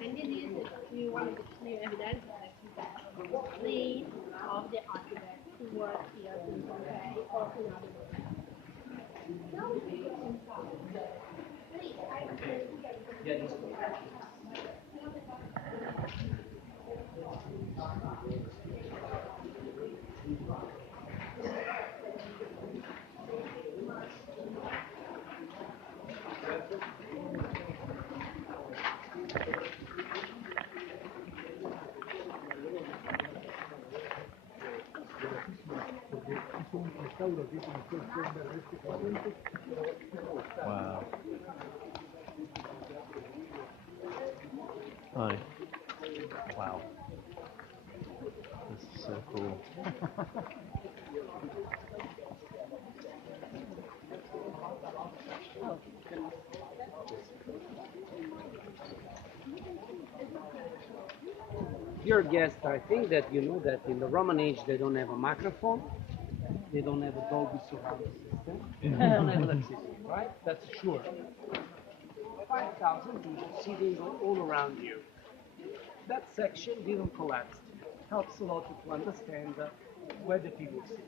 Quindi this you want to new evidence that three of the architects who work here in Pompeii or in other Wow. Oh, wow. This is so cool. Dear guest, I think that you know that in the Roman age they don't have a microphone, they don't have a Dolby surround system, they don't have electricity, right? That's sure. 5,000 people sitting all around you. That section didn't collapse. Helps a lot to understand where the people sit.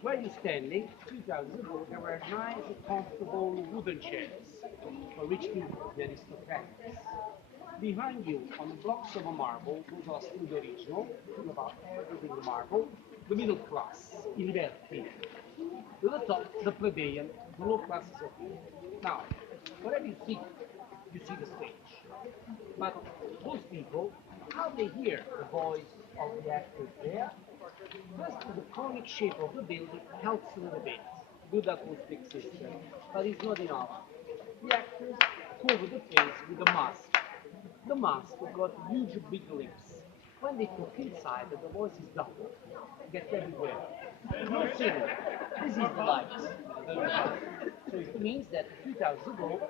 Where you're standing, 2,000 ago, there were nice, comfortable wooden chairs for rich people, the aristocrats. Behind you, on the blocks of a marble, those are still the original, talking about everything in marble, the middle class, in liberty. To the top, the plebeian, the low classes of people. Now, wherever you see the stage. But those people, how they hear the voice of the actors there? First, the conic shape of the building helps a little bit. Good acoustic system, but it's not enough. The actors cover the face with a mask. The mask got huge big lips. When they talk inside, the voice is double. Gets everywhere. No singing. This is the light. So it means that 2000 ago,